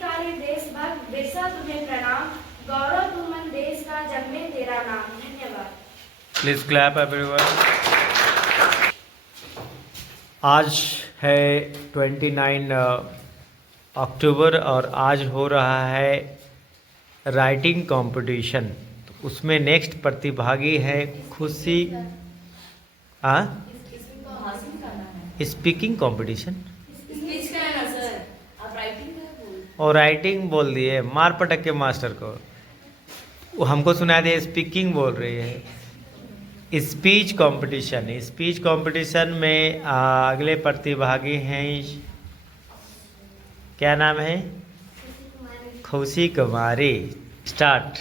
क्रांतिकारी देशभक्त बिरसा तुम्हें प्रणाम, गौरव तुमन देश का जग में तेरा नाम। धन्यवाद। Please clap everyone. आज है 29 अक्टूबर और आज हो रहा है राइटिंग कंपटीशन। तो उसमें नेक्स्ट प्रतिभागी है खुशी। स्पीकिंग कंपटीशन और राइटिंग बोल दिए, मार पटक के मास्टर को। वो हमको सुना दिए स्पीकिंग बोल रही है। स्पीच कंपटीशन, स्पीच कंपटीशन में अगले प्रतिभागी हैं, क्या नाम है? खुशी कुमारी। स्टार्ट।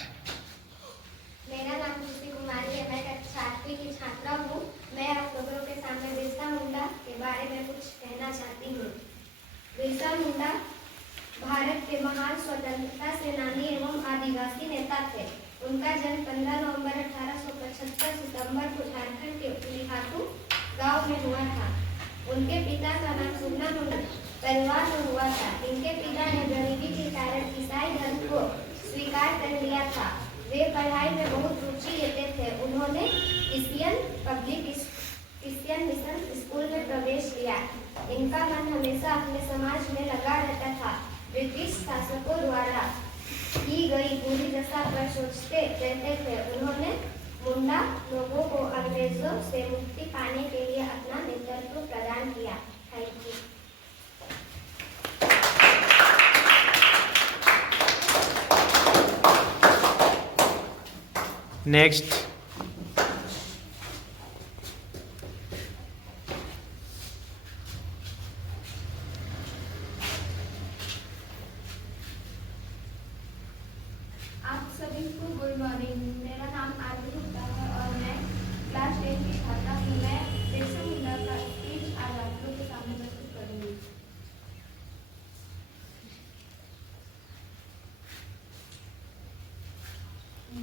मेरा नाम खुशी कुमारी है। मैं कक्षा 8वीं की छात्रा हूँ। मैं आप लोगों के सामने बिरसा मुंडा के बारे में कुछ कहना चाहती हूँ। बिरसा मुंडा भारत के महान स्वतंत्रता सेनानी एवं आदिवासी नेता थे। उनका जन्म 15 नवंबर 1875 सितंबर को झारखंड के उलिहातू गांव में हुआ था। उनके पिता का नाम सुगना मुंडा परिवार में हुआ था। इनके पिता ने गरीबी के कारण ईसाई धर्म को स्वीकार कर लिया था। वे पढ़ाई में बहुत रुचि लेते थे। उन्होंने क्रिश्चियन मिशन स्कूल में प्रवेश लिया। इनका मन हमेशा अपने समाज में लगा रहता था। ब्रिटिश शासकों द्वारा की गई बुरी दशा पर सोचते रहते थे। उन्होंने मुंडा लोगों को अंग्रेजों से मुक्ति पाने के लिए अपना नेतृत्व प्रदान किया। Thank you. नेक्स्ट। आप सभी को गुड मॉर्निंग। मेरा नाम आरती गुप्ता है और मैं क्लास 10 की छात्रा हूँ। मैं बिरसा मुंडा का स्पीच आज आप लोगों के सामने प्रस्तुत करूँगी।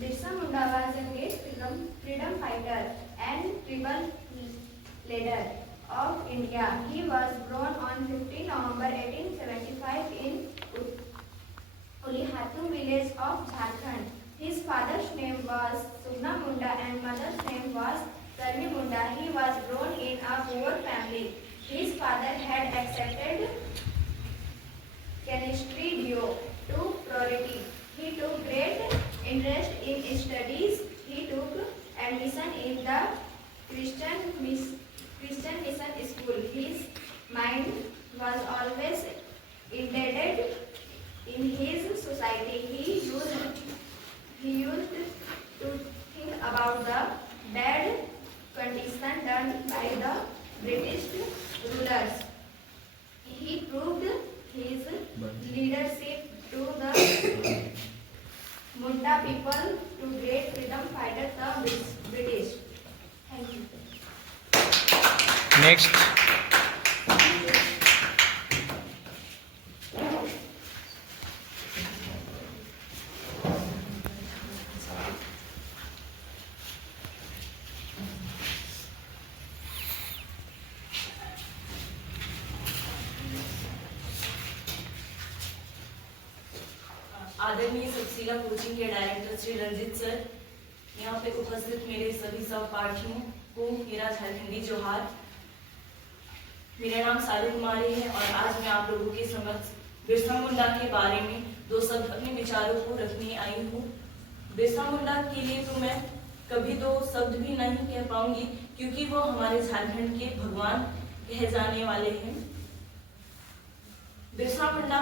Birsa Munda was a great freedom fighter and tribal leader of India. He was born on 15 November 1875 in Ulihatu village of Jharkhand. His father's name was Sugna Munda and mother's name was Karmi Munda. He was born in a poor family. His father had accepted chemistry due to poverty. He took great interest in studies. He took admission in the Christian mission school. His mind was always embedded in his society. He used to think about the bad condition done by the British rulers. He proved his leadership to the Munda people, to great freedom fighters, the British. Thank you. Next. आदरणीय सतशिला coaching के director Shri Ranjit sir, यहाँ पे उपस्थित मेरे सभी सहपाठियों को मेरा झारखंडी जोहार। मेरा नाम सालू कुमारी है और आज मैं आप लोगों के समक्ष बिरसा मुंडा के बारे में दो शब्द अपने विचारों को रखने आई हूँ। बिरसा मुंडा के लिए तो मैं कभी दो शब्द भी नहीं कह पाऊंगी, क्योंकि वो हमारे झारखंड के भगवान कहे जाने वाले हैं। बिरसा मुंडा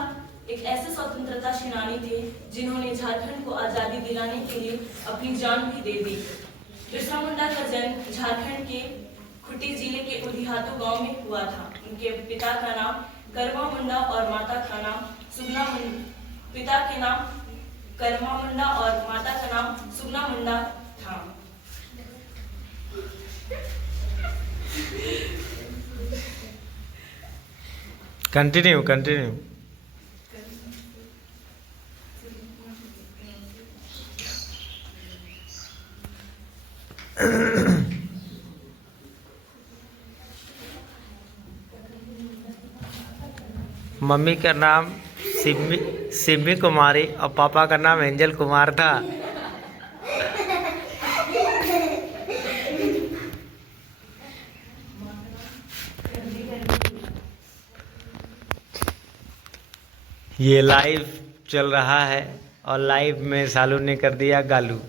एक ऐसे स्वतंत्रता सेनानी थे जिन्होंने झारखंड को आजादी दिलाने के लिए अपनी जान भी दे दी। बिरसा मुंडा का जन्म झारखंड के खूंटी जिले के उलिहातू गांव में हुआ था। उनके पिता का नाम कर्मा मुंडा और माता का नाम सुगना मुंडा। पिता के नाम कर्मा मुंडा और माता का नाम सुगना मुंडा था। कंटिन्यू। मम्मी का नाम सिम्मी सिम्मी कुमारी और पापा का नाम एंजल कुमार था। ये लाइव चल रहा है और लाइव में सालू ने कर दिया गालू।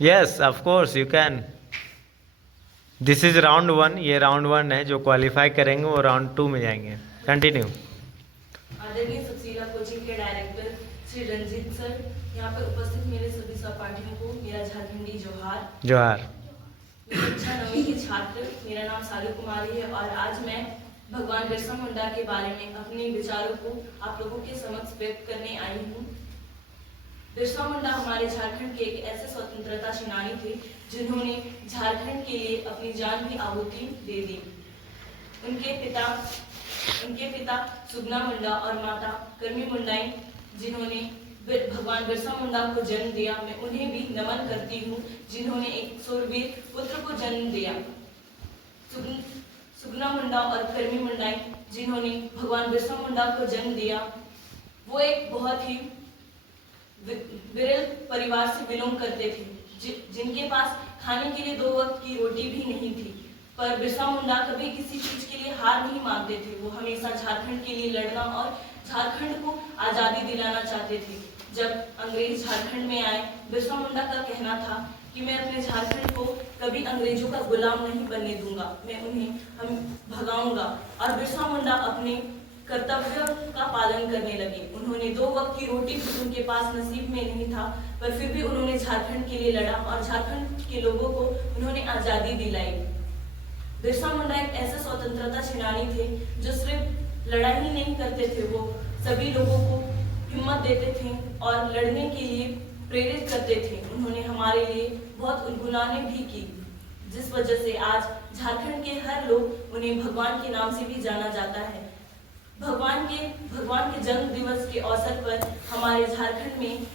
Yes of course you can. This is round 1, ये राउंड 1 है। जो क्वालिफाई करेंगे वो राउंड 2 में जाएंगे। कंटिन्यू। आदरणीय सब्सिला कोचिंग के डायरेक्टर श्री रंजीत सर, यहाँ पर उपस्थित मेरे सभी सहपाठियों को मेरा झारखंडी जोहार। जोहार। मैं कक्षा 9वीं की छात्र, मेरा नाम सालू कुमारी है और आज मैं भगवान बिरसा मुंडा के बारे में अपने विचारों को आप लोगों के समक्ष व्यक्त करने आई हूँ। बिरसा मुंडा हमारे झारखंड के एक ऐसे स्वतंत्रता सेनानी थे जिन्होंने झारखंड के लिए अपनी जान भी आहुति दे दी। उनके पिता सुगना मुंडा और माता कर्मी मुंडाई जिन्होंने भगवान बिरसा मुंडा को जन्म दिया, मैं उन्हें भी नमन करती हूँ जिन्होंने एक शूरवीर पुत्र को जन्म दिया। सुगना मुंडा और कर्मी मुंडाई जिन्होंने भगवान बिरसा मुंडा को जन्म दिया, वो एक बहुत ही विरल परिवार से बिलोंग करते थे जिनके पास खाने के लिए 2 वक्त की रोटी भी नहीं थी। पर बिरसा मुंडा कभी किसी चीज के लिए हार नहीं मानते थे। वो हमेशा झारखंड के लिए लड़ना और झारखंड को आजादी दिलाना चाहते थे। जब अंग्रेज झारखंड में आए, बिरसा मुंडा का कहना था कि मैं अपने झारखंड को कभी अंग्रेजों का गुलाम नहीं बनने दूंगा, मैं उन्हें भगाऊंगा। और बिरसा मुंडा अपने कर्तव्य का पालन करने लगे। उन्होंने 2 वक्त की रोटी भी उनके पास नसीब में नहीं था, पर फिर भी उन्होंने झारखंड के लिए लड़ा और झारखंड के लोगों को उन्होंने आजादी दिलाई। बिरसा मुंडा एक ऐसे स्वतंत्रता सेनानी थे जो सिर्फ लड़ाई ही नहीं करते थे, वो सभी लोगों को हिम्मत देते थे और लड़ने के लिए प्रेरित करते थे। उन्होंने हमारे लिए बहुत गुणगान भी की, जिस वजह से आज झारखंड के हर लोग उन्हें भगवान के नाम से भी जाना जाता है। भगवान के जन्म दिवस के अवसर पर हमारे झारखंड में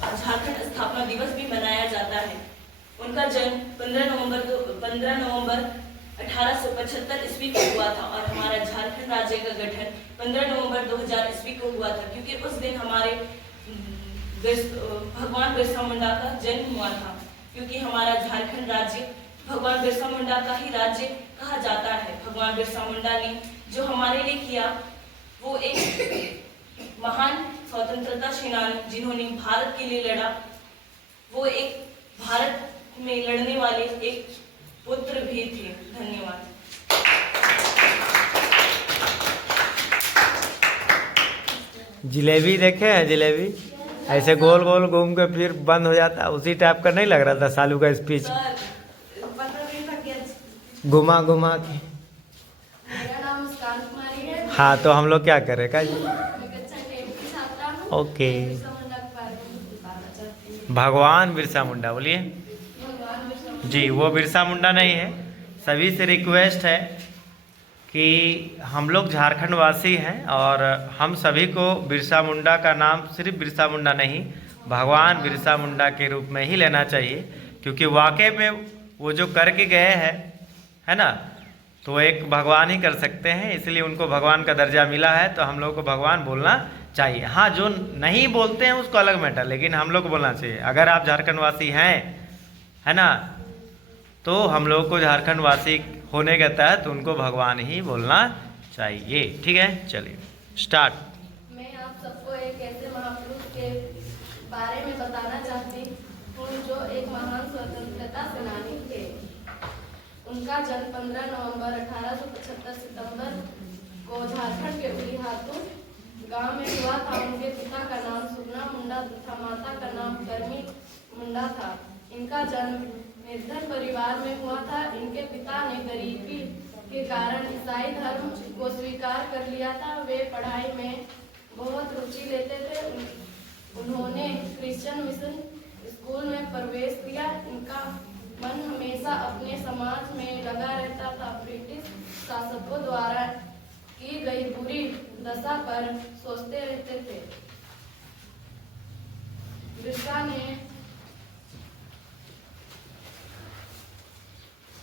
झारखंड स्थापना दिवस भी मनाया जाता है। उनका जन्म 15 नवंबर 1875 ईस्वी को हुआ था और हमारा झारखंड राज्य का गठन 15 नवंबर 2000 ईस्वी को हुआ था, क्योंकि उस दिन हमारे भगवान बिरसा मुंडा का जन्म हुआ था। क्योंकि हमारा झारखंड राज्य भगवान बिरसा मुंडा का ही राज्य कहा जाता है। भगवान बिरसा मुंडा ने जो हमारे लिए किया, वो एक महान स्वतंत्रता सेनानी जिन्होंने भारत के लिए लड़ा, वो एक भारत में लड़ने वाले एक पुत्र भी थे। धन्यवाद। जिलेबी देखे हैं? जिलेबी ऐसे गोल गोल घूम के फिर बंद हो जाता है, उसी टाइप का नहीं लग रहा था सालू का स्पीच? घुमा घुमा के। मेरा नाम मुस्कान कुमारी है। हाँ, तो हम लोग क्या करें का जी? मैं कक्षा 10 की छात्रा हूँ। ओके। बिरसा मुंडा के बारे में कुछ बताना चाहती हूँ। भगवान बिरसा मुंडा बोलिए भगवान बिरसा मुंडा जी। वो बिरसा मुंडा नहीं है। सभी से रिक्वेस्ट है कि हम लोग झारखंड वासी हैं और हम सभी को बिरसा मुंडा का नाम सिर्फ बिरसा मुंडा नहीं, भगवान बिरसा मुंडा के रूप में ही लेना चाहिए, क्योंकि वाकई में वो जो करके गए हैं, है ना, तो एक भगवान ही कर सकते हैं, इसलिए उनको भगवान का दर्जा मिला है, तो हम लोग को भगवान बोलना चाहिए। हाँ, जो नहीं बोलते हैं उसको अलग मैटर, लेकिन हम लोग को बोलना चाहिए। अगर आप झारखंड वासी हैं, है ना, तो हम लोग को झारखंड वासी होने के तहत उनको भगवान ही बोलना चाहिए। ठीक है, चलिए स्टार्ट। मैं आप सबको एक ऐसे महापुरुष के बारे में बताना चाहती हूँ जो एक महान स्वतंत्रता सेनानी थे। उनका जन्म 15 नवंबर 1875 सितंबर को झारखंड के उलीहातू गांव में हुआ था। उनके पिता का नाम सुगना मुंडा तथा माता का नाम कर्मी मुंडा था। इनका जन्म निर्धन परिवार में हुआ था। इनके पिता ने गरीबी के कारण ईसाई धर्म को स्वीकार कर लिया था। वे पढ़ाई में बहुत रुचि लेते थे। उन्होंने क्रिश्चियन मिशन स्कूल में प्रवेश किया। इनका मन हमेशा अपने समाज में लगा रहता था। ब्रिटिश शासकों द्वारा की गई बुरी दशा पर सोचते रहते थे। बिरसा ने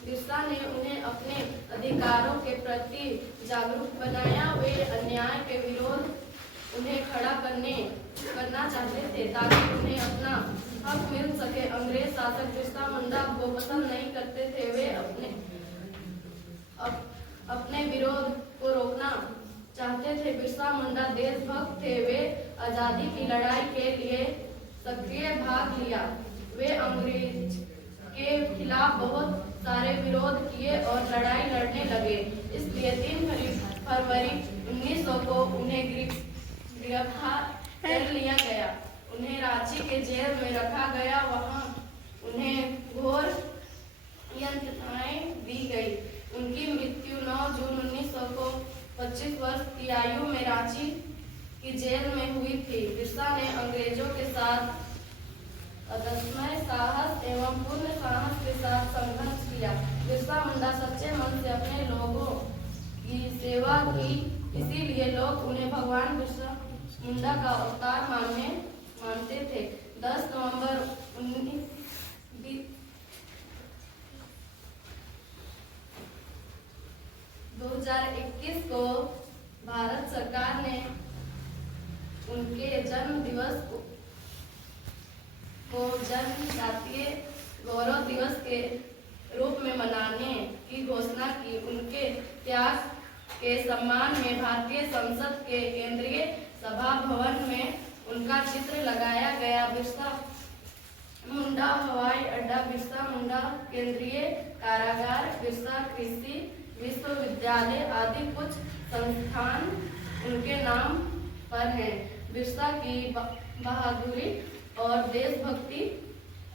बिरसा ने उन्हें अपने अधिकारों के प्रति जागरूक बनाया। वे अन्याय के विरोध उन्हें खड़ा करना चाहते थे ताकि उन्हें अपना हक मिल सके। अंग्रेज शासक बिरसा मुंडा को पसंद नहीं करते थे। वे अपने विरोध को रोकना चाहते थे। बिरसा मुंडा देशभक्त थे। वे आजादी की लड़ाई के लिए सक्रिय भाग लिया। वे अंग्रेज के खिलाफ बहुत सारे विरोध किए और लड़ाई लड़ने लगे। इसलिए 3 फरवरी 1900 को उन्हें गिरफ्तार कर लिया गया। उन्हें रांची के जेल में रखा गया। वहां उन्हें घोर यंत्रणाएं दी गई। उनकी मृत्यु 9 जून 1900 को 25 वर्ष की आयु में रांची की जेल में हुई थी। बिरसा ने अंग्रेजों के साथ अदम्य साहस एवं पूर्ण साहस के साथ संघर्ष किया। बिरसा मुंडा सच्चे मन से अपने लोगों की सेवा की। इसीलिए लोग उन्हें भगवान बिरसा मुंडा का अवतार मानते थे। 10 नवंबर 2021 को भारत सरकार ने उनके जन्म दिवस को जनजातीय गौरव दिवस के रूप में मनाने की घोषणा की। उनके त्याग के सम्मान में भारतीय संसद के केंद्रीय सभा भवन में उनका चित्र लगाया गया। बिरसा मुंडा हवाई अड्डा, बिरसा मुंडा केंद्रीय कारागार, बिरसा कृषि विश्वविद्यालय आदि कुछ संस्थान उनके नाम पर हैं। बिरसा की बहादुरी और देशभक्ति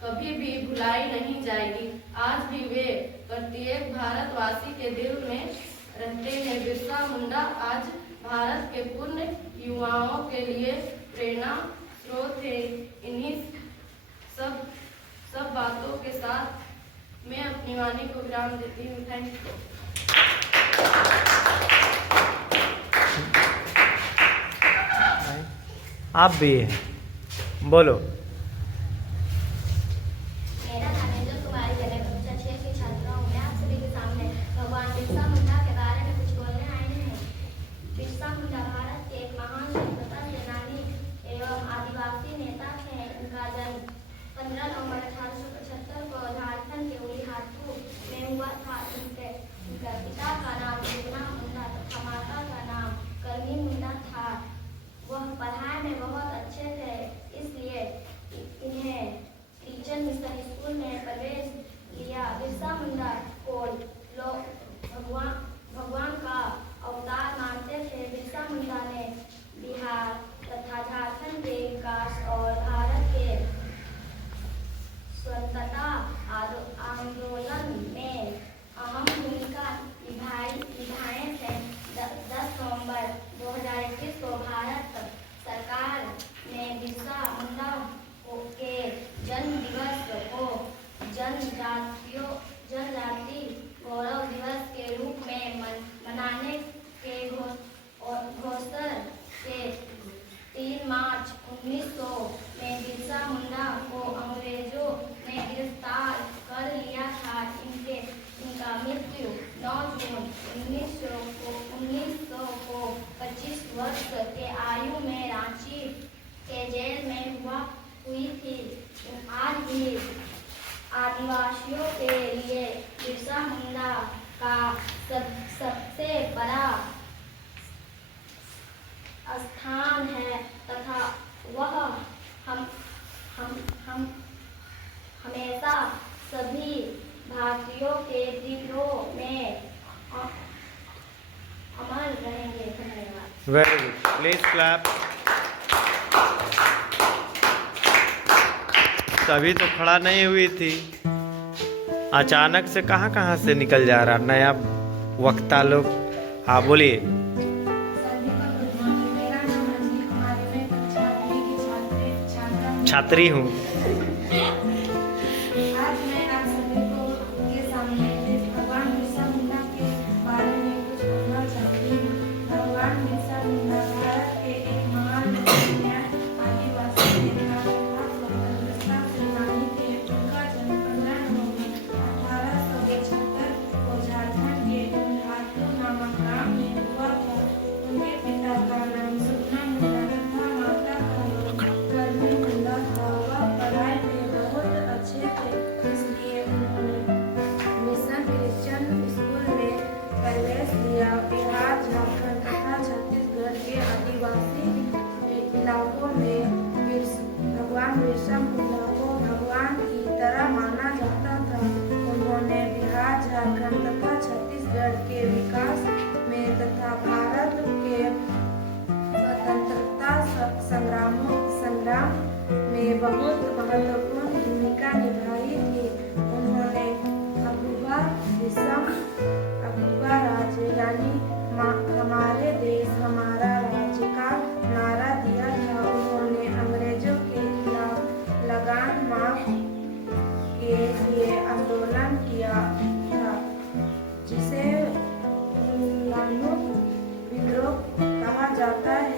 कभी भी भुलाई नहीं जाएगी। आज भी वे प्रत्येक भारतवासी के दिल में रहते हैं। बिरसा मुंडा आज भारत के पूर्ण युवाओं के लिए प्रेरणा स्रोत है। इन्हीं सब बातों के साथ मैं अपनी वाणी को विराम देती हूँ। Thank you. आप भी बोलो। मेरा नाम एंजल कुमारी है। मैं कक्षा 6 की छात्रा हूँ। मैं आप सभी के सामने भगवान बिरसा मुंडा के बारे में कुछ बोलने आई हूँ। बिरसा मुंडा भारत के एक महान स्वतंत्रता सेनानी एवं आदिवासी नेता थे। उनका जन्म 15 नवंबर 1875 को झारखंड के उलीहाटू में हुआ था। उनके पिता का नाम जुगना मुंडा तथा माता का नाम करनी मुंडा था। वह पढ़ाई में बहुत अच्छे थे, इसलिए इन्हें टीचर मिशन स्कूल में प्रवेश लिया। बिरसा मुंडा को लोग भगवान का अवतार मानते थे। बिरसा मुंडा ने बिहार तथा झारखंड के विकास और भारत के स्वतंत्रता आंदोलन में अहम भूमिका निभाए थे। 10 नवंबर 2021 को भारत सरकार ने बिरसा मुंडा के जन्म दिवस को जनजाति गौरव दिवस के रूप में मनाने के घोषणा के 3 मार्च 1900 में बिरसा मुंडा को अंग्रेजों ने गिरफ्तार कर लिया था। इनका मृत्यु 9 जून 1900 को 25 वर्ष के आयु में रांची के जेल में हुई थी। आज भी आदिवासियों के लिए बिरसा मुंडा का सबसे बड़ा स्थान है तथा वह हम हमेशा सभी भारतीयों के दिलों में अमर रहेंगे। धन्यवाद। Very good, please clap. तभी तो खड़ा नहीं हुई थी, अचानक से कहाँ से निकल जा रहा नया वक्ता लोग। हाँ बोलिए। छात्री हूँ। आज मैं आप सभी को के सामने भगवान बिरसा मुंडा के बारे में कुछ कहना चाहती हूँ। भगवान बिरसा मुंडा भारत के एक महान आदिवासी नेता तथा स्वतंत्रता सेनानी थे। उनका जन्म 15 नवंबर 1875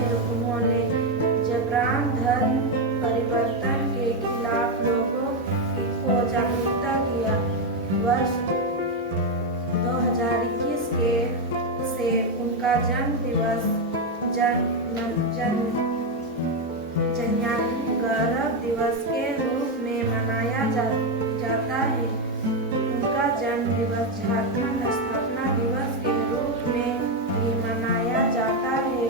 है। उन्होंने जबरान धर्म परिवर्तन के खिलाफ लोगों को जागरूक किया। वर्ष 2021 से उनका जन्म दिवस जनजातीय गौरव दिवस के रूप में मनाया जाता है। उनका जन्म दिवस झारखंड स्थापना दिवस के रूप में भी मनाया जाता है।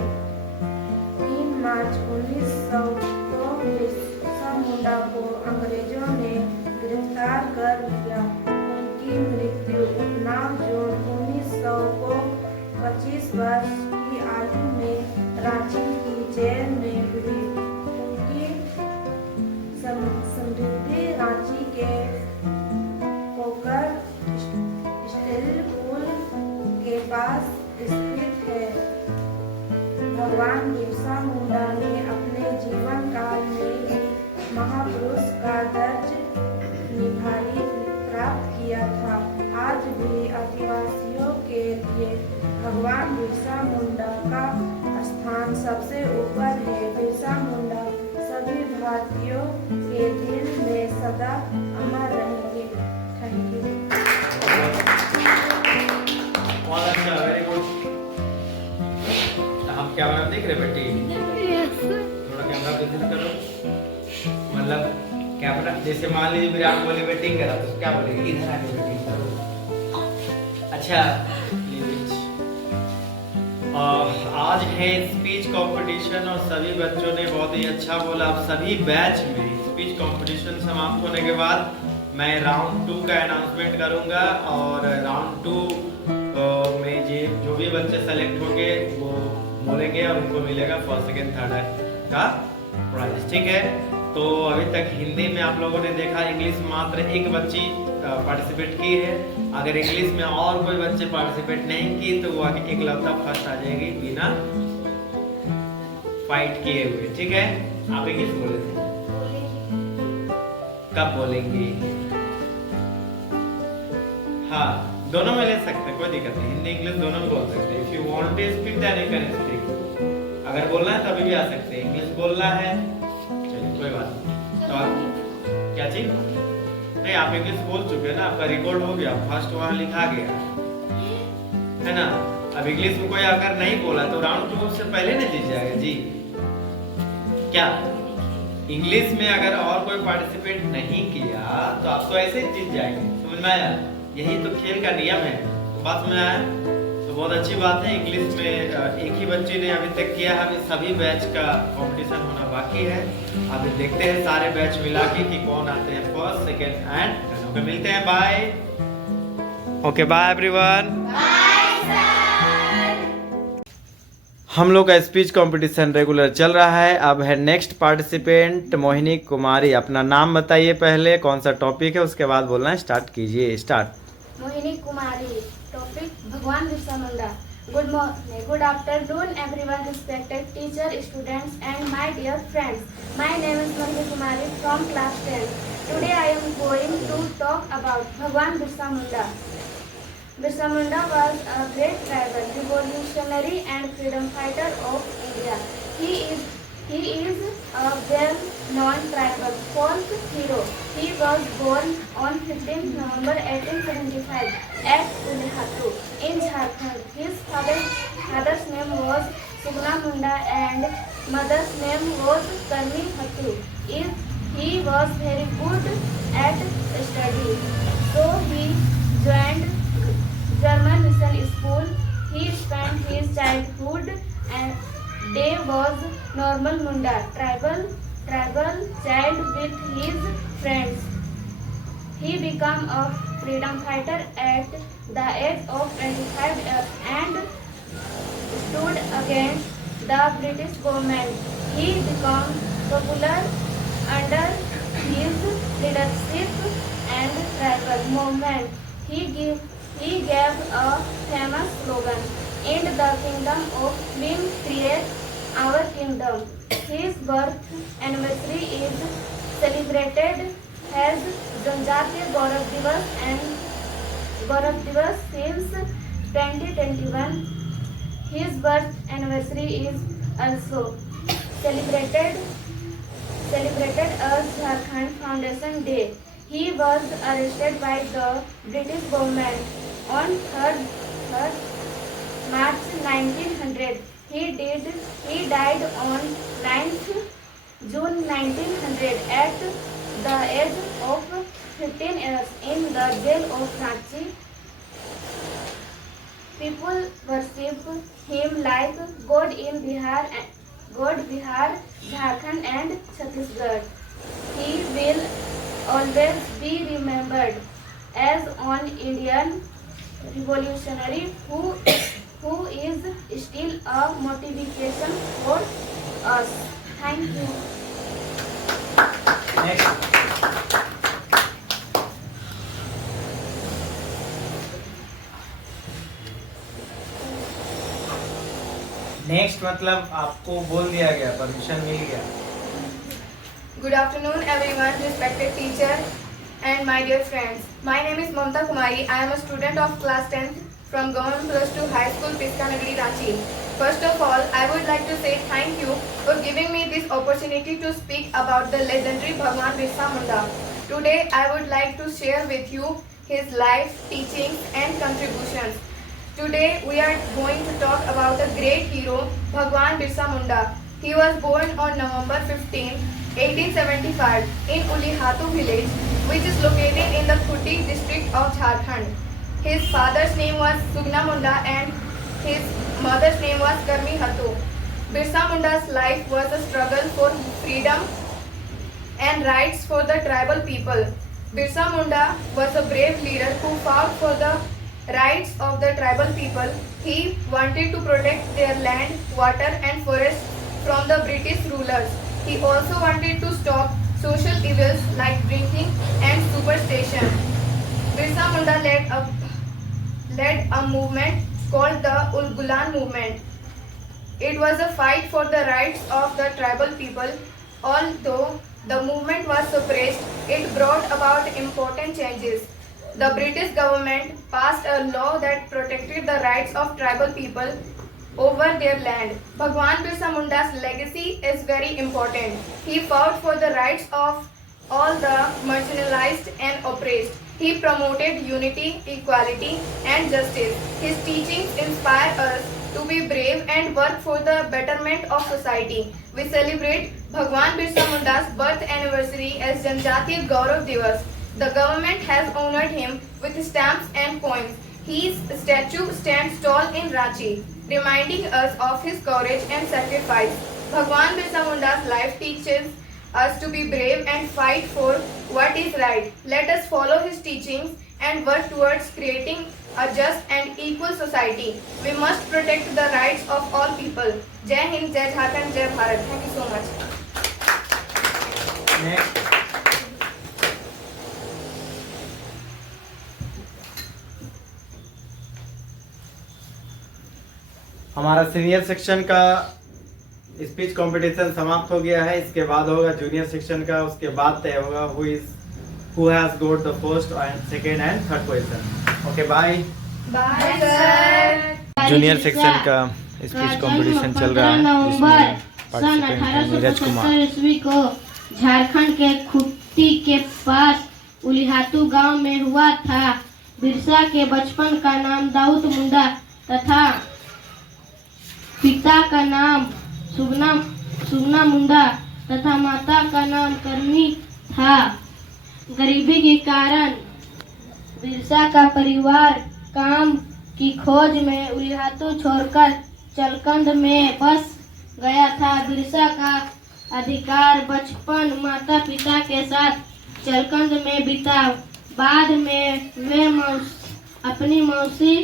3 मार्च 1900 को बिरसा मुंडा को अंग्रेजों ने गिरफ्तार कर लिया। उनकी मृत्यु 9 जून 1900 को 25 वर्ष की आयु में रांची की जेल में हुई। उनकी समृद्धि रांची के कोकर स्टील पुल के पास स्थित है। भगवान बिरसा मुंडा ने अपने जीवन काल में ही महापुरुष का दर्ज निभाई प्राप्त किया था। आज भी आदिवासियों के लिए भगवान बिरसा मुंडा का स्थान सबसे ऊपर है। बिरसा मुंडा सभी भारतीयों के दिल में सदा अमर रहेंगे। Thank you. बहुत अच्छा, वेरी गुड। हम कैमरा देख रहे बेटी? थोड़ा कैमरा विजिट करो। मतलब कैमरा जैसे मान लीजिए विराट कोहली बैटिंग करा तो क्या बोलेगी? इधर आके बैटिंग करो। अच्छा, आज है स्पीच कंपटीशन और सभी बच्चों ने बहुत ही अच्छा बोला। अब सभी बैच में स्पीच कंपटीशन समाप्त होने के बाद मैं राउंड 2 का अनाउंसमेंट करूंगा और राउंड 2 में जो भी बच्चे सेलेक्ट होंगे वो बोलेंगे और उनको मिलेगा फर्स्ट सेकंड थर्ड का प्राइज। ठीक है, तो अभी तक हिंदी में आप लोगों ने देखा, इंग्लिश मात्र एक बच्ची पार्टिसिपेट की है। अगर इंग्लिश में और कोई बच्चे पार्टिसिपेट नहीं की तो वो आगे एकलौता फर्स्ट आ जाएगी बिना फाइट किए हुए। ठीक है, आप इंग्लिश बोले थे, कब बोलेंगी? हाँ, दोनों में ले सकते, कोई दिक्कत नहीं, हिंदी इंग्लिश दोनों में बोल सकते। If you want to speak then you can speak. अगर बोलना है तभी भी आ सकते हैं। इंग्लिश बोलना है, चलिए कोई बात नहीं। तो आप क्या चीज नहीं, आप इंग्लिश बोल चुके हैं ना, आपका रिकॉर्ड हो गया, फर्स्ट वहां लिखा गया है ना। अब इंग्लिश में कोई अगर नहीं बोला तो राउंड 2 से पहले नहीं जीत जाएगा जी। क्या इंग्लिश में अगर और कोई पार्टिसिपेट नहीं किया तो आप तो ऐसे ही जीत जाएंगे। समझ में आया? यही तो खेल का नियम है। तो बात में आया तो बहुत अच्छी बात है। इंग्लिश में एक ही बच्चे ने अभी तक किया है। अभी सभी बैच का कंपटीशन होना बाकी है। अभी देखते हैं सारे बैच मिला के कि कौन आते हैं फर्स्ट सेकंड एंड। ओके, मिलते हैं, बाय। Okay, bye everyone. हम लोग का स्पीच कंपटीशन रेगुलर चल रहा है। अब है नेक्स्ट पार्टिसिपेंट मोहिनी कुमारी। अपना नाम बताइए पहले, कौन सा टॉपिक है, उसके बाद बोलना स्टार्ट कीजिए। Start. Mohini Kumari. Topic Bhagwan Birsa Munda. Good morning, good afternoon everyone, respected teacher, students and my dear friends. My name is Mohini Kumari from class 10. Today I am going to talk about Bhagwan Birsa Munda. Birsa Munda was a great tribal, revolutionary and freedom fighter of India. He is a well-known tribal folk hero. He was born on 15 November 1875 at Ulihatu in Jharkhand. His father's name was Sugna Munda and mother's name was Karmi Hatu. He was very good at study, so he joined German mission school. He spent his childhood and day was normal Munda, tribal child with his friends. He became a freedom fighter at the age of 25 years and stood against the British government. He became popular under his leadership and tribal movement. He gave a famous slogan, "In the kingdom of Vim create our kingdom." His birth anniversary is celebrated as Janjatiya Gaurav Divas and Gaurav Divas since 2021. His birth anniversary is also celebrated as Jharkhand Foundation Day. He was arrested by the British government on 3rd March 1900. He died on 9th June 1900 at the age of 15 years in the jail of Ranchi. People worship him like God in Bihar, Jharkhand and Chhattisgarh. He will always be remembered as an Indian revolutionary who is still a motivation for us. Thank you. Next next मतलब आपको बोल दिया गया, permission मिल गया. Good afternoon, everyone, respected teacher and my dear friends. My name is Mamta Kumari. I am a student of class 10th from Government Plus 2 High School, Piskanagri, Ranchi. First of all, I would like to say thank you for giving me this opportunity to speak about the legendary Bhagwan Birsa Munda. Today, I would like to share with you his life, teachings and contributions. Today, we are going to talk about the great hero Bhagwan Birsa Munda. He was born on November 15, 1875 in Ulihatu village, which is located in the Khuti district of Jharkhand. His father's name was Sugna Munda and his mother's name was Karmi Hatu. Birsa Munda's life was a struggle for freedom and rights for the tribal people. Birsa Munda was a brave leader who fought for the rights of the tribal people. He wanted to protect their land, water and forests from the British rulers. He also wanted to stop social evils like drinking and superstition. Birsa Munda led a movement called the Ulgulan movement. It was a fight for the rights of the tribal people. Although the movement was suppressed, it brought about important changes. The British government passed a law that protected the rights of tribal people over their land. Bhagwan Birsa Munda's legacy is very important. He fought for the rights of all the marginalized and oppressed. He promoted unity, equality and justice. His teachings inspire us to be brave and work for the betterment of society. We celebrate Bhagwan Birsa Munda's birth anniversary as Janjatiya Gaurav Divas. The government has honored him with stamps and coins. His statue stands tall in Ranchi, reminding us of his courage and sacrifice. Bhagwan Birsa Munda's life teaches us to be brave and fight for what is right. Let us follow his teachings and work towards creating a just and equal society. We must protect the rights of all people. Jai Hind, Jai Jharkhand, Jai Bharat. Thank you so much. Next हमारा senior section का speech competition समाप्त हो गया है. इसके बाद होगा junior section का. उसके बाद तय होगा who has got the first and second and third position. Okay bye. Bye, sir. Junior section का स्पीच कंपटीशन चल रहा है जिसमें सन पार्टिसिपेंट हैं नीरज कुमार. 1877 ईस्वी को झारखंड के खुट्टी के पास उलिहातू गांव में हुआ था. बिरसा के बचपन का नाम दाऊद मुंडा तथा पिता का नाम सुगना मुंडा तथा माता का नाम करमी था. गरीबी के कारण बिरसा का परिवार काम की खोज में उलिहातू छोड़कर चलकंद में बस गया था. बिरसा का अधिकार बचपन माता पिता के साथ चलकंद में बीता. बाद में वे अपनी मौसी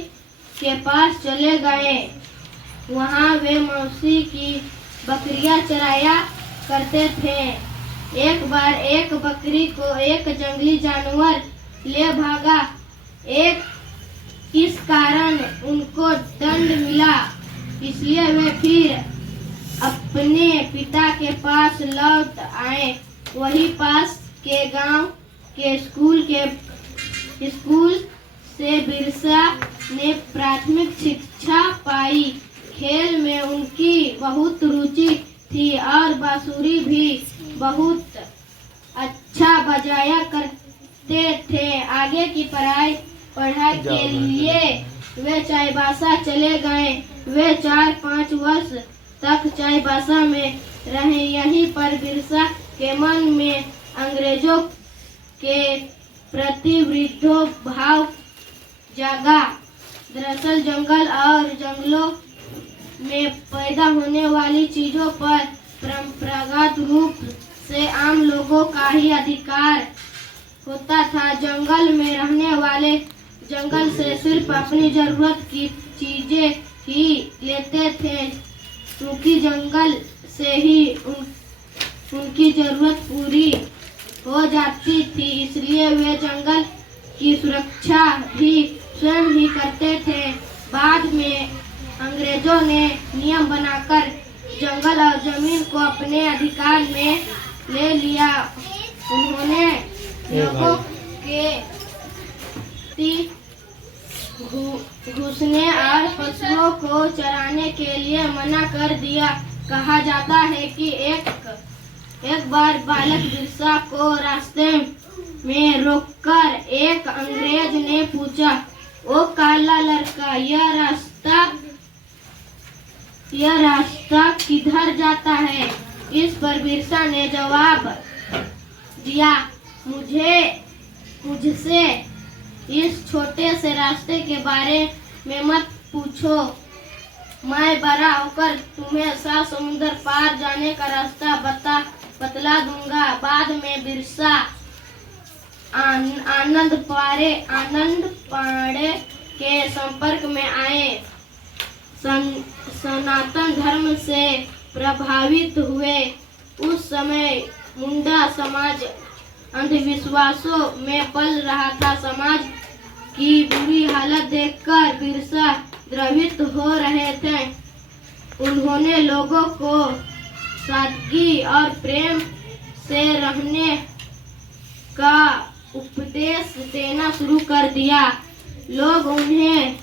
के पास चले गए. वहाँ वे मौसी की बकरियां चराया करते थे. एक बार एक बकरी को एक जंगली जानवर ले भागा. इस कारण उनको दंड मिला. इसलिए वे फिर अपने पिता के पास लौट आए. वही पास के गांव के स्कूल से बिरसा ने प्राथमिक शिक्षा पाई. खेल में उनकी बहुत रुचि थी और बांसुरी भी बहुत अच्छा बजाया करते थे। आगे की पढ़ाई के लिए वे चाईबासा चले गए। वे 4-5 वर्ष तक चाईबासा में रहे। यहीं पर बिरसा के मन में अंग्रेजों के प्रति विद्रोह भाव जागा। दरअसल जंगल और जंगलों में पैदा होने वाली चीजों पर परंपरागत रूप से आम लोगों का ही अधिकार होता था। जंगल में रहने वाले जंगल से सिर्फ अपनी जरूरत की चीजें ही लेते थे, क्योंकि जंगल से ही उनकी जरूरत पूरी हो जाती थी। इसलिए वे जंगल की सुरक्षा भी स्वयं ही करते थे। बाद में अंग्रेजों ने नियम बनाकर जंगल और जमीन को अपने अधिकार में ले लिया। उन्होंने लोगों के घुसने और पशुओं को चराने के लिए मना कर दिया। कहा जाता है कि एक बार बालक बिरसा को रास्ते में रोककर एक अंग्रेज ने पूछा, ओ काला लड़का, यह रास्ता किधर जाता है? इस पर बिरसा ने जवाब दिया, मुझसे इस छोटे से रास्ते के बारे में मत पूछो। मैं बड़ा होकर तुम्हें 7 समुंदर पार जाने का रास्ता बतला दूंगा। बाद में बिरसा आनंद पाड़े के संपर्क में आए। सनातन धर्म से प्रभावित हुए। उस समय मुंडा समाज अंधविश्वासों में पल रहा था। समाज की बुरी हालत देखकर बिरसा द्रवित हो रहे थे। उन्होंने लोगों को सादगी और प्रेम से रहने का उपदेश देना शुरू कर दिया। लोग उन्हें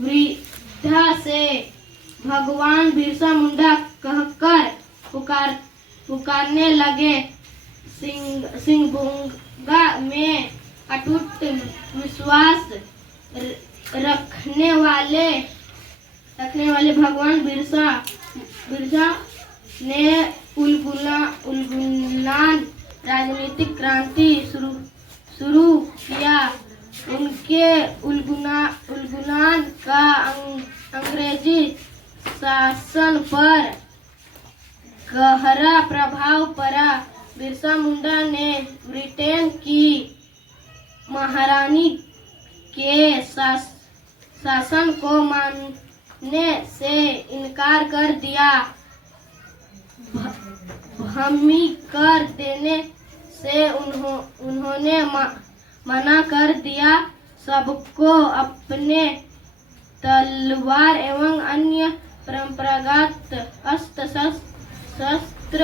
वृद्धा से भगवान बिरसा मुंडा कहकर पुकारने लगे। सिंहभूंगा में अटूट विश्वास रखने वाले भगवान बिरसा ने उलगुलान राजनीतिक क्रांति शुरू किया। उनके उलगुलान का अंग्रेजी शासन पर गहरा प्रभाव पड़ा। बिरसा मुंडा ने ब्रिटेन की महारानी के शासन को मानने से इनकार कर दिया। भमी कर देने से उन्होंने मना कर दिया। सबको अपने तलवार एवं अन्य परंपरागत शस्त्र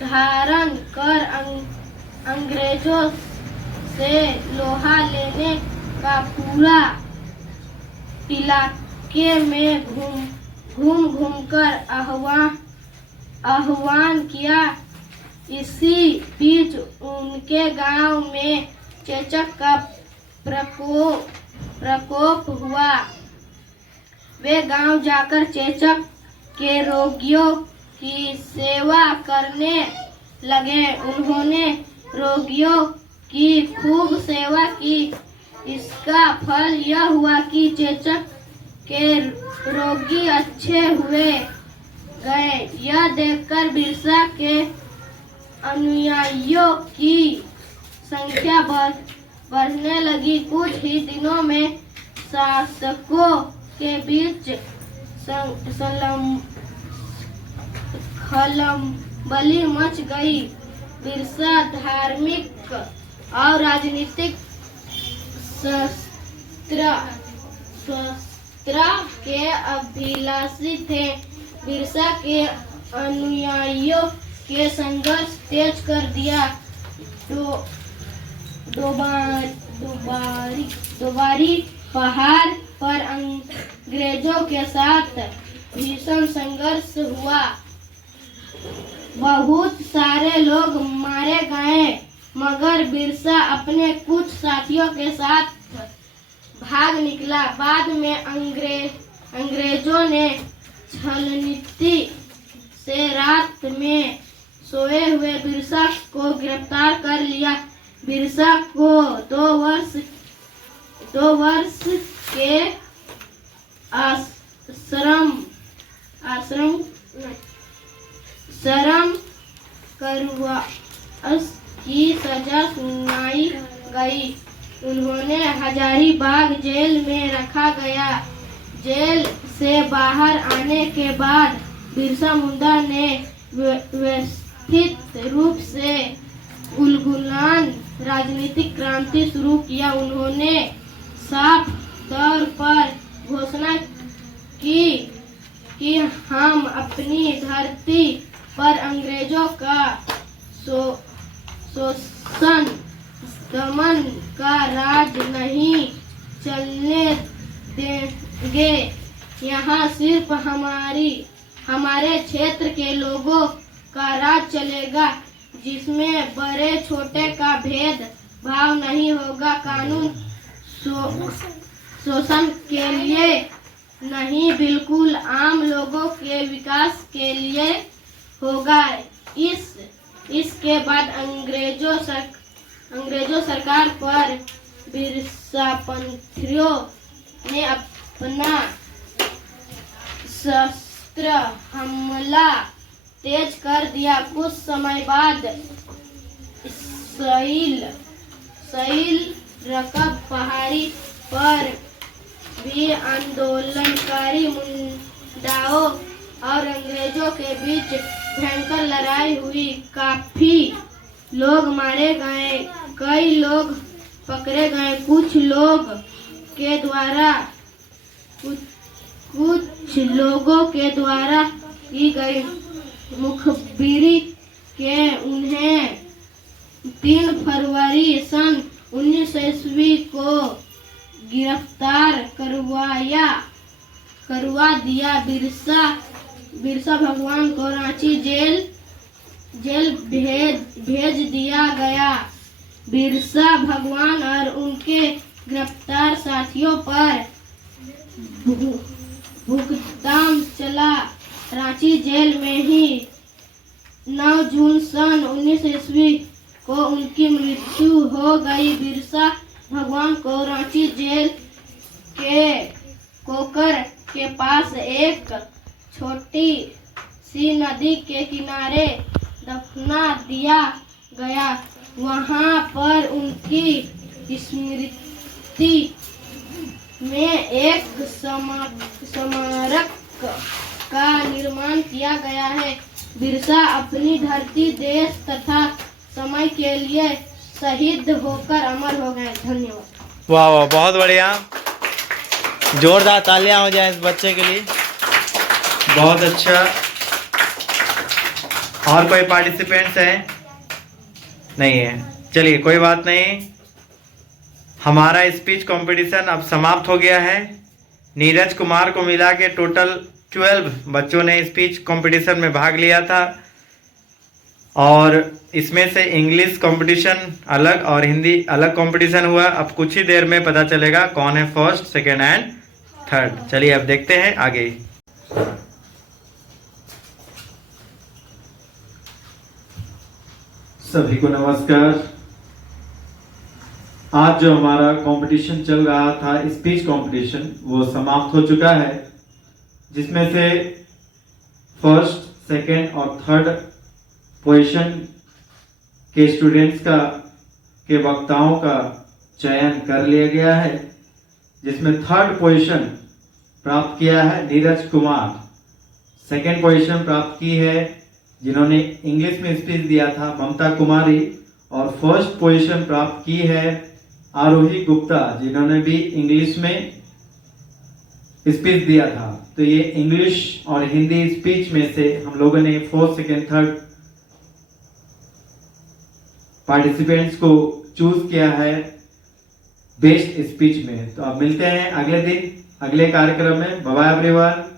धारण कर अंग्रेजों से लोहा लेने का पूरा इलाके में घूम कर आह्वान किया। इसी बीच उनके गांव में चेचक का प्रकोप हुआ। वे गांव जाकर चेचक के रोगियों की सेवा करने लगे। उन्होंने रोगियों की खूब सेवा की। इसका फल यह हुआ कि चेचक के रोगी अच्छे हुए गए। यह देखकर बिरसा के अनुयायियों की संख्या बढ़ने लगी। कुछ ही दिनों में शासकों के बीच खलबली मच गई। बिरसा धार्मिक और राजनीतिक शस्त्र के अभिलाषी थे। बिरसा के अनुयायियों के संघर्ष तेज कर दिया। दोबारी पहाड़ पर अंग्रेजों के साथ भीषण संघर्ष हुआ। बहुत सारे लोग मारे गए, मगर बिरसा अपने कुछ साथियों के साथ भाग निकला। बाद में अंग्रेजों ने छलनीति से रात में सोए हुए बिरसा को गिरफ्तार कर लिया। बिरसा को 2 वर्ष के श्रम करवास की सजा सुनाई गई। उन्होंने हजारीबाग जेल में रखा गया। जेल से बाहर आने के बाद बिरसा मुंडा ने व्यवस्थित रूप से उलगुलान राजनीतिक क्रांति शुरू किया। उन्होंने साफ तौर पर घोषणा की कि हम अपनी धरती पर अंग्रेजों का शोषण दमन का राज नहीं चलने देंगे। यहाँ सिर्फ हमारे क्षेत्र के लोगों का राज चलेगा, जिसमें बड़े छोटे का भेद भाव नहीं होगा। कानून शोषण के लिए नहीं, बिल्कुल आम लोगों के विकास के लिए होगा। इसके बाद अंग्रेजों सरकार पर बिरसापंथियों ने अपना शस्त्र हमला तेज कर दिया। कुछ समय बाद सैल रकब पहाड़ी पर भी आंदोलनकारी मुंडाओं और अंग्रेजों के बीच भयंकर लड़ाई हुई। काफी लोग मारे गए, कई लोग पकड़े गए। कुछ लोगों के द्वारा की गई मुखबिरी के उन्हें 3 फरवरी सन 1900 ईस्वी को गिरफ्तार करवा दिया। बिरसा भगवान को रांची जेल भेज दिया गया। बिरसा भगवान और उनके गिरफ्तार साथियों पर भुगतान चला। रांची जेल में ही 9 जून सन 1900 ईस्वी को उनकी मृत्यु हो गई। बिरसा भगवान को रांची जेल के कोकर के पास एक छोटी सी नदी के किनारे दफना दिया गया। वहां पर उनकी स्मृति में एक स्मारक का निर्माण किया गया है। बिरसा अपनी धरती, देश तथा समय के लिए शहीद होकर अमर हो गए। धन्यवाद। वाह वाह, बहुत बढ़िया, जोरदार तालियां हो जाए इस बच्चे के लिए, बहुत अच्छा। और कोई पार्टिसिपेंट्स हैं? नहीं है, चलिए कोई बात नहीं। हमारा स्पीच कंपटीशन अब समाप्त हो गया है। नीरज कुमार को मिला के टोटल 12 बच्चों ने स्पीच कंपटीशन में भाग लिया था, और इसमें से इंग्लिश कंपटीशन अलग और हिंदी अलग कंपटीशन हुआ। अब कुछ ही देर में पता चलेगा कौन है फर्स्ट, सेकेंड एंड थर्ड। चलिए अब देखते हैं आगे। सभी को नमस्कार। आज जो हमारा कंपटीशन चल रहा था स्पीच कंपटीशन, वो समाप्त हो चुका है, जिसमें से फर्स्ट, सेकेंड और थर्ड पोजीशन के स्टूडेंट्स के वक्ताओं का चयन कर लिया गया है, जिसमें थर्ड पोजीशन प्राप्त किया है नीरज कुमार। सेकेंड पोजीशन प्राप्त की है जिन्होंने इंग्लिश में स्पीच दिया था, ममता कुमारी। और फर्स्ट पोजीशन प्राप्त की है आरोही गुप्ता, जिन्होंने भी इंग्लिश में स्पीच दिया था। तो ये इंग्लिश और हिंदी स्पीच में से हम लोगों ने फोर्थ, सेकेंड, थर्ड पार्टिसिपेंट्स को चूज किया है बेस्ट स्पीच में। तो अब मिलते हैं अगले दिन अगले कार्यक्रम में बाय बाय एवरीवन।